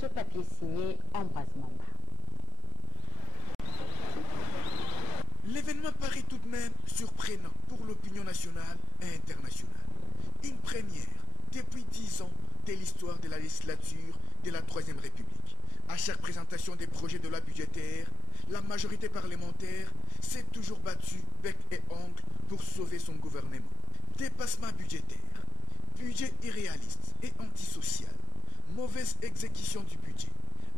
Ce papier signé Ambroise Mamba. L'événement paraît tout de même surprenant pour l'opinion nationale et internationale. Une première depuis 10 ans de l'histoire de la législature de la Troisième République. À chaque présentation des projets de loi budgétaire, la majorité parlementaire s'est toujours battue bec et ongle pour sauver son gouvernement. Dépassement budgétaire, budget irréaliste et antisocial, mauvaise exécution du budget,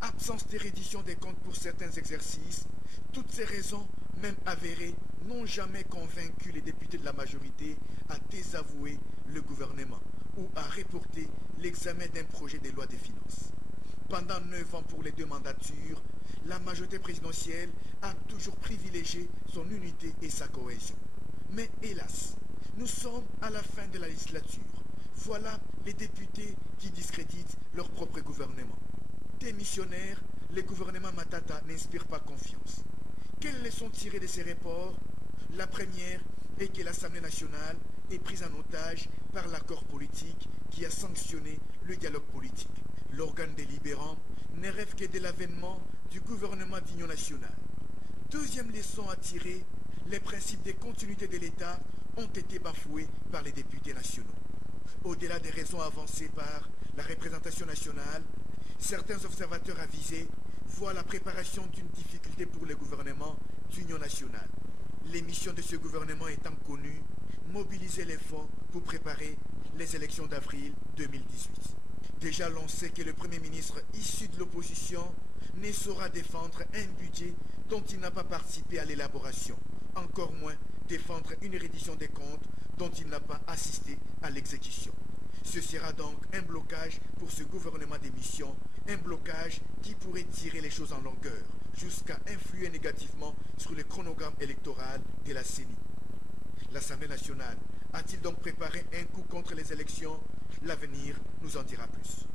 absence de reddition des comptes pour certains exercices, toutes ces raisons, même avérées, n'ont jamais convaincu les députés de la majorité à désavouer le gouvernement ou à reporter l'examen d'un projet de loi de finances. Pendant 9 ans pour les 2 mandatures, la majorité présidentielle a toujours privilégié son unité et sa cohésion. Mais hélas, nous sommes à la fin de la législature. Voilà les députés qui discréditent leur propre gouvernement. Démissionnaire, le gouvernement Matata n'inspire pas confiance. Quelles leçons tirées de ces rapports? La première est que l'Assemblée nationale est prise en otage par l'accord politique qui a sanctionné le dialogue politique. L'organe délibérant ne rêve que de l'avènement du gouvernement d'union nationale. Deuxième leçon à tirer, les principes de continuité de l'État ont été bafoués par les députés nationaux. Au-delà des raisons avancées par la représentation nationale, certains observateurs avisés voient la préparation d'une difficulté pour le gouvernement d'union nationale. Les missions de ce gouvernement étant connues, mobiliser les fonds pour préparer les élections d'avril 2018. Déjà l'on sait que le Premier ministre issu de l'opposition ne saura défendre un budget dont il n'a pas participé à l'élaboration, encore moins défendre une reddition des comptes dont il n'a pas assisté à l'exécution. Ce sera donc un blocage pour ce gouvernement d'émission, un blocage qui pourrait tirer les choses en longueur, jusqu'à influer négativement sur le chronogramme électoral de la CENI. L'Assemblée nationale a-t-il donc préparé un coup contre les élections? L'avenir nous en dira plus.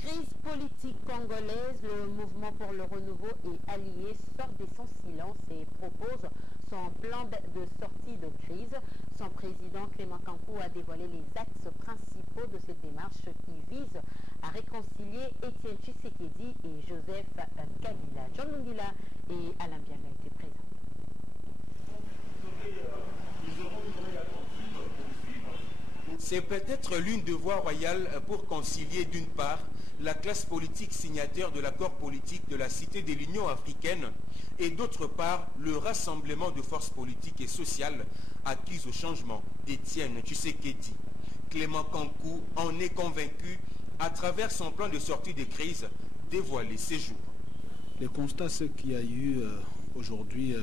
Crise politique congolaise, le mouvement pour le renouveau et allié sort de son silence et propose son plan de sortie de crise. Son président Clément Kankou a dévoilé les axes principaux de cette démarche qui vise à réconcilier Étienne Tshisekedi et Joseph Kabila. John Lungila et Alain Bianga étaient présents. C'est peut-être l'une des voies royales pour concilier d'une part la classe politique signataire de l'accord politique de la Cité de l'Union africaine et d'autre part le rassemblement de forces politiques et sociales acquises au changement d'Étienne Tshisekedi. Clément Kankou en est convaincu à travers son plan de sortie de crise dévoilé ces jours. Le constat, c'est qu'il y a eu aujourd'hui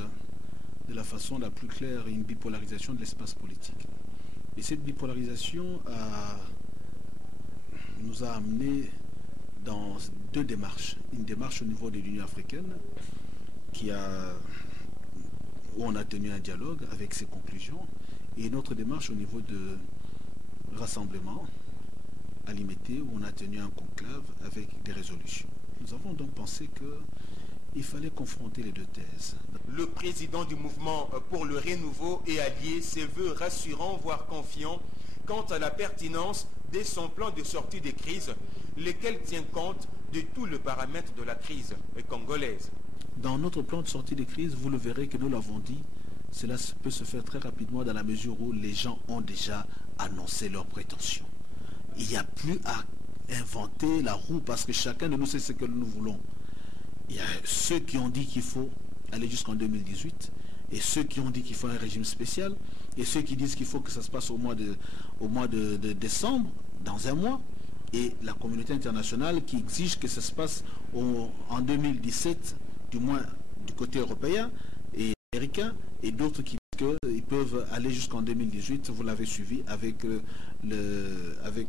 de la façon la plus claire une bipolarisation de l'espace politique. Et cette bipolarisation nous a amené dans 2 démarches. Une démarche au niveau de l'Union africaine où on a tenu un dialogue avec ses conclusions, et une autre démarche au niveau de rassemblement à Limité où on a tenu un conclave avec des résolutions. Nous avons donc pensé qu'il fallait confronter les 2 thèses. Le président du mouvement pour le renouveau et allié se veut rassurant, voire confiant, quant à la pertinence de son plan de sortie des crises, lequel tient compte de tous les paramètres de la crise congolaise. Dans notre plan de sortie des crises, vous le verrez que nous l'avons dit, cela peut se faire très rapidement dans la mesure où les gens ont déjà annoncé leurs prétentions. Il n'y a plus à inventer la roue parce que chacun de nous sait ce que nous voulons. Il y a ceux qui ont dit qu'il faut aller jusqu'en 2018 et ceux qui ont dit qu'il faut un régime spécial et ceux qui disent qu'il faut que ça se passe au mois de décembre, dans un mois, et la communauté internationale qui exige que ça se passe en 2017, du moins du côté européen et américain, et d'autres qui disent qu'ils peuvent aller jusqu'en 2018, vous l'avez suivi avec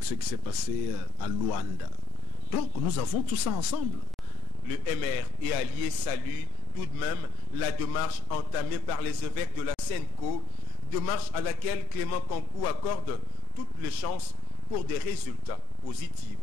ce qui s'est passé à Luanda. Donc nous avons tout ça ensemble. Le MR et alliés saluent tout de même la démarche entamée par les évêques de la SENCO, démarche à laquelle Clément Kankou accorde toutes les chances pour des résultats positifs.